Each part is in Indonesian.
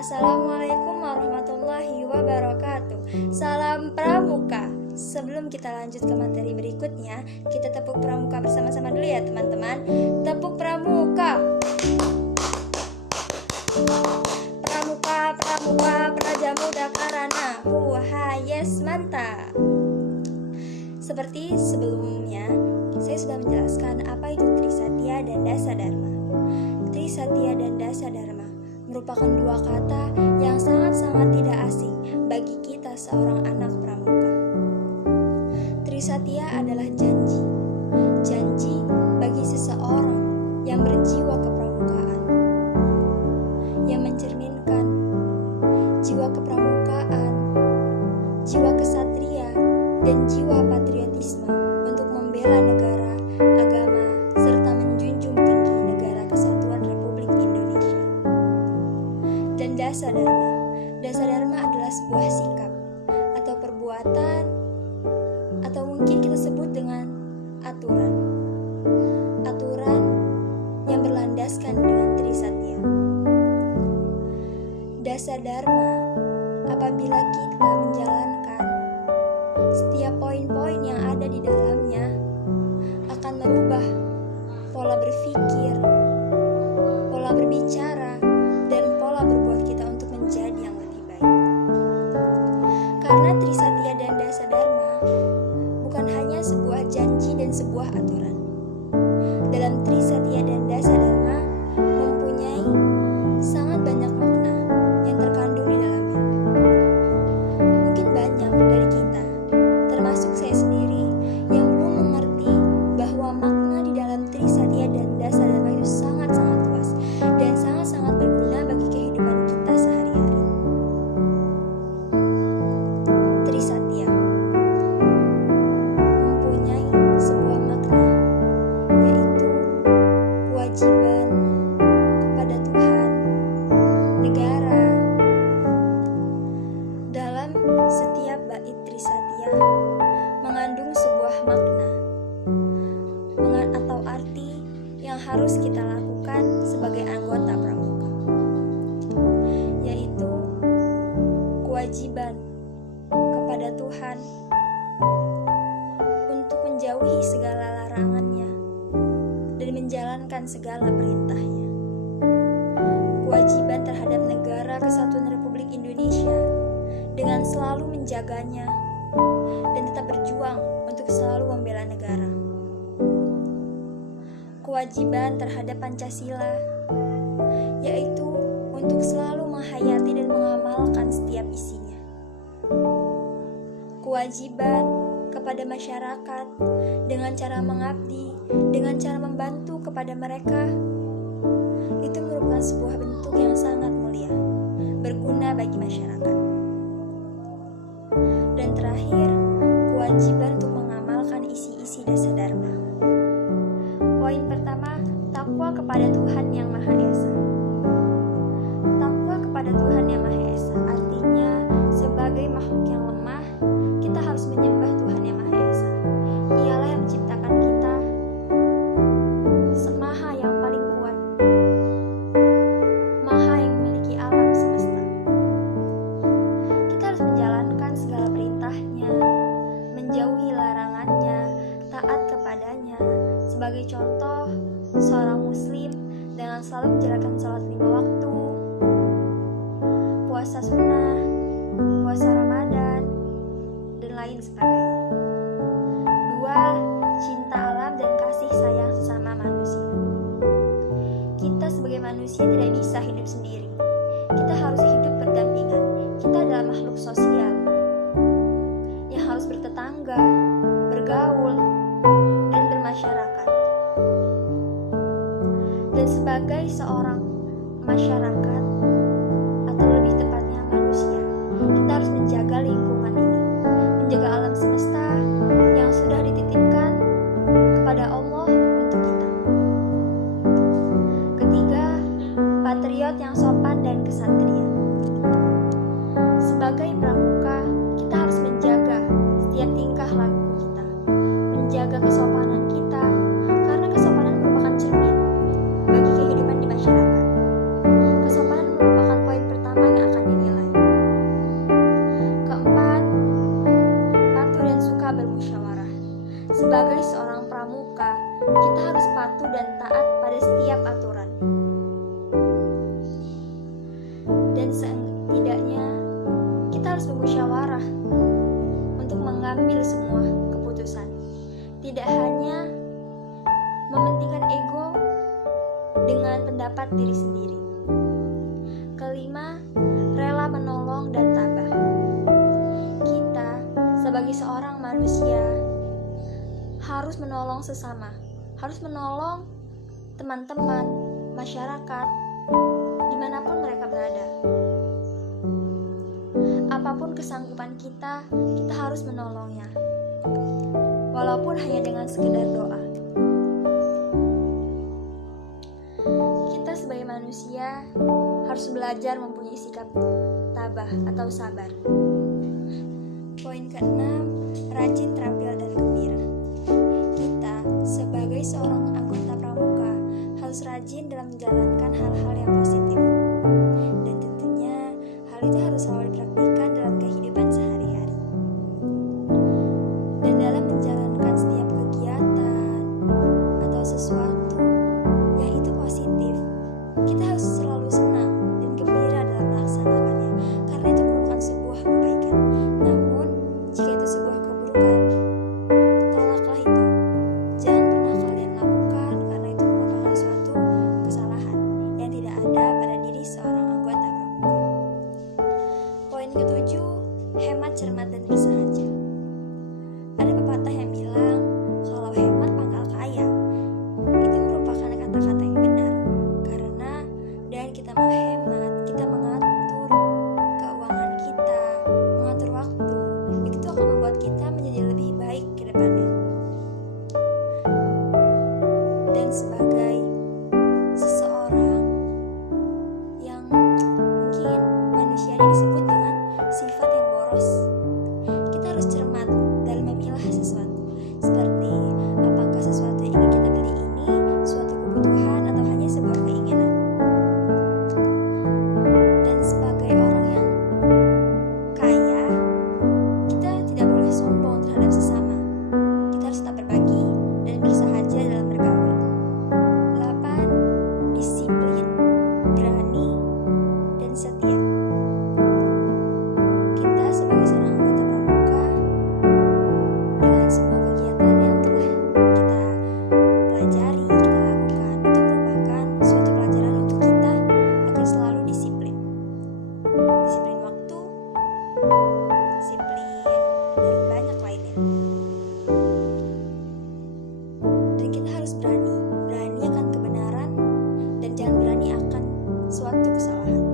Assalamualaikum warahmatullahi wabarakatuh. Salam Pramuka. Sebelum kita lanjut ke materi berikutnya, kita tepuk pramuka bersama-sama dulu ya teman-teman. Tepuk pramuka. Pramuka, pramuka, praja muda karana. Yes, mantap. Seperti sebelumnya, saya sudah menjelaskan apa itu Trisatya dan Dasadharma. Trisatya dan Dasadharma merupakan dua kata yang sangat-sangat tidak asing bagi kita seorang anak pramuka. Trisatya adalah janji. Janji bagi seseorang yang berjiwa kepramukaan, yang mencerminkan jiwa kepramukaan, jiwa kesatria, dan jiwa patriotisme untuk membela negara, agama, serta menjunjung tinggi negara kesatuan Republik Indonesia. Dan Dasadharma. Dasadharma adalah sebuah sikap atau perbuatan, atau mungkin kita sebut dengan aturan. Aturan yang berlandaskan dengan Trisatya. Dasadharma apabila kita menjalankan setiap poin-poin yang ada di dalamnya akan merubah pola berpikir, pola berbicara, dan pola berbuat kita untuk menjadi yang lebih baik. Karena Trisatya dan Dasadharma bukan hanya sebuah janji dan sebuah aturan. Dalam Trisatya dan Dasadharma mempunyai sangat banyak makna yang terkandung di dalamnya. Mungkin banyak dari kita, termasuk saya sendiri, yang belum mengerti bahwa makna di dalam Trisatya dan Dasadharma itu sangat-sangat luas dan sangat-sangat berguna bagi kehidupan kita sehari-hari. Trisatya mempunyai sebuah makna, yaitu kewajiban kepada Tuhan, negara. Dalam setiap bait Trisatya mengandung sebuah makna atau arti yang harus kita lakukan sebagai anggota pramuka, yaitu kewajiban kepada Tuhan untuk menjauhi segala larangannya dan menjalankan segala perintahnya. Kewajiban terhadap negara kesatuan Republik Indonesia dengan selalu menjaganya dan tetap berjuang untuk selalu membela negara. Kewajiban terhadap Pancasila, yaitu untuk selalu menghayati dan mengamalkan setiap isinya. Kewajiban kepada masyarakat dengan cara mengabdi, dengan cara membantu kepada mereka, itu merupakan sebuah bentuk yang sangat mulia, berguna bagi masyarakat. Dan terakhir, kewajiban untuk mengamalkan isi-isi Dasadharma. Poin pertama, takwa kepada Tuhan Yang Maha Esa. Takwa kepada Tuhan Yang Maha Esa artinya sebagai makhluk yang lemah, kita harus menyembah Tuhan Yang Maha Esa. Ialah yang menciptakan kita, Maha yang paling kuat, Maha yang memiliki alam semesta. Kita harus menjalankan segala perintahnya, menjauhi larangannya, taat kepadanya. Sebagai contoh, seorang muslim dengan selalu menjalankan sholat 5 waktu, puasa sunnah, puasa Ramadan, dan lain sebagainya. 2. Cinta alam dan kasih sayang sesama manusia. Kita sebagai manusia tidak bisa hidup sendiri. Kita harus hidup berdampingan. Kita adalah makhluk sosial yang harus bertetangga, bergaul, dan bermasyarakat. Dan sebagai seorang masyarakat, atau lebih tepatnya manusia, kita harus menjaga lingkungan ini, menjaga alam semesta yang sudah dititipkan kepada Allah untuk kita. Ketiga, patriot yang sopan dan kesatria. Sebagai pramuka, kita harus menjaga setiap tingkah laku kita, menjaga kesopanan kita, karena kesopanan merupakan cermin bagi kehidupan di masyarakat. Kesopanan merupakan poin pertama yang patuh dan taat pada setiap aturan. Dan setidaknya kita harus bermusyawarah untuk mengambil semua keputusan. Tidak hanya mementingkan ego dengan pendapat diri sendiri. Kelima, rela menolong dan tabah. Kita sebagai seorang manusia harus menolong sesama, harus menolong teman-teman, masyarakat, dimanapun mereka berada. Apapun kesanggupan kita harus menolongnya, walaupun hanya dengan sekedar doa. Kita sebagai manusia harus belajar mempunyai sikap tabah atau sabar. Poin keenam, rajin, terampil, dan gembira. Kita sebagai seorang anggota pramuka harus rajin dalam menjalankan hal-hal yang positif. Dan tentunya hal itu harus selalu dipraktikkan dalam kehidupan sehari-hari. Dan dalam menjalankan setiap kegiatan atau sesuatu yang itu positif, kita harus selalu senang dan gembira dalam melaksanakannya, karena itu merupakan sebuah kebaikan. Namun, jika itu sebuah keburukan, tolaklah itu. Jangan pernah kalian lakukan, karena itu merupakan suatu kesalahan yang tidak ada pada diri seorang anggota pramuka. Poin ketujuh, hemat, cermat, dan bersahaja. Ada pepatah yang bilang, kalau hemat pangkal kaya. Itu merupakan kata-kata yang benar, karena dengan kita menghemat, kita mengatur keuangan kita, mengatur waktu, itu akan membuat kita menjadi lebih baik ke depannya. Dan sebagai seseorang yang mungkin manusianya disebut dengan sifat yang boros, kita harus cermat dalam memilah sesuatu. Seperti apakah sesuatu yang ingin kita beli ini suatu kebutuhan atau hanya sebuah keinginan. Dan sebagai orang yang kaya, kita tidak boleh sombong terhadap sesama. Kita harus tetap berbagi dan bersahaja dalam bergaul. 8. Disiplin, berani, dan setia. Kita sebagai seorang anggota pramuka, dengan semua kegiatan yang telah kita pelajari, kita lakukan, itu merupakan suatu pelajaran untuk kita agar selalu disiplin. Disiplin waktu, disiplin, dan banyak lainnya. Dan kita harus berani akan kebenaran, dan jangan berani akan suatu kesalahan.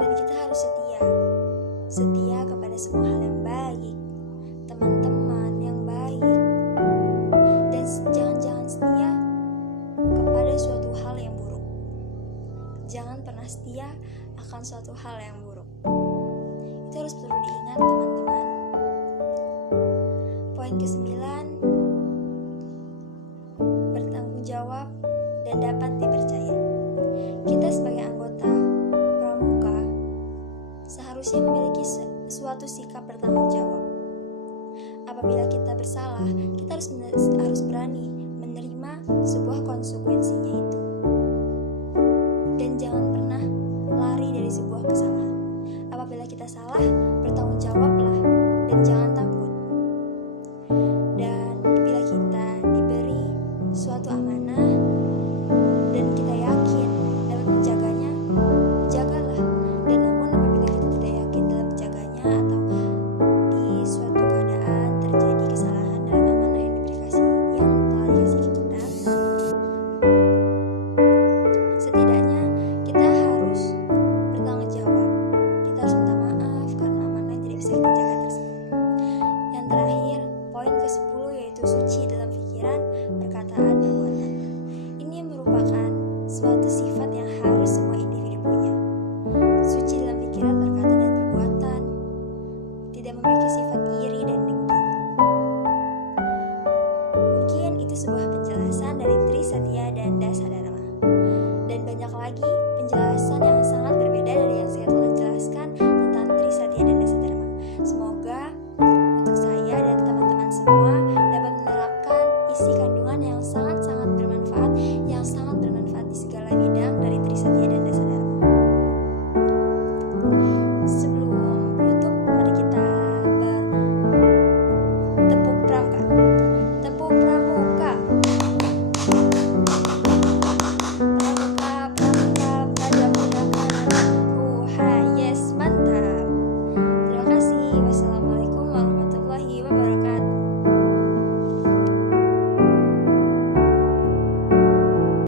Dan kita harus setia kepada semua hal yang baik, teman-teman yang baik, dan jangan setia kepada suatu hal yang buruk. Jangan pernah setia akan suatu hal yang buruk. Itu harus perlu diingat, teman-teman. Poin ke-9, bertanggung jawab dan dapat dipercaya. Kita sebagai anggota pramuka seharusnya memiliki suatu sikap bertanggung jawab. Apabila kita bersalah, kita harus berani menerima sebuah konsekuensinya itu. Dan jangan pernah lari dari sebuah kesalahan. Apabila kita salah, bertanggung jawablah dan jangan takut. Dan bila kita diberi suatu amanah dan kita yakin dapat menjaganya, jagalah. Dan namun apabila kita tidak yakin dalam menjaganya, atau di suatu keadaan terjadi kesalahan dalam amanah yang telah dikasih ke kita, setidaknya kita harus bertanggung jawab. Kita harus minta maaf karena amanah yang tidak bisa kita jaga tersebut. Yang terakhir, poin ke-10, yaitu suci dalam pikiran, perkataan, perbuatan. Ini merupakan suatu sifat yang harus semua individu punya. Suci dalam pikiran, perkataan, dan perbuatan. Tidak memiliki sifat iri dan dengki. Mungkin itu sebuah penjelasan dari Tri Satya dan Dasa Dharma. Dan banyak lagi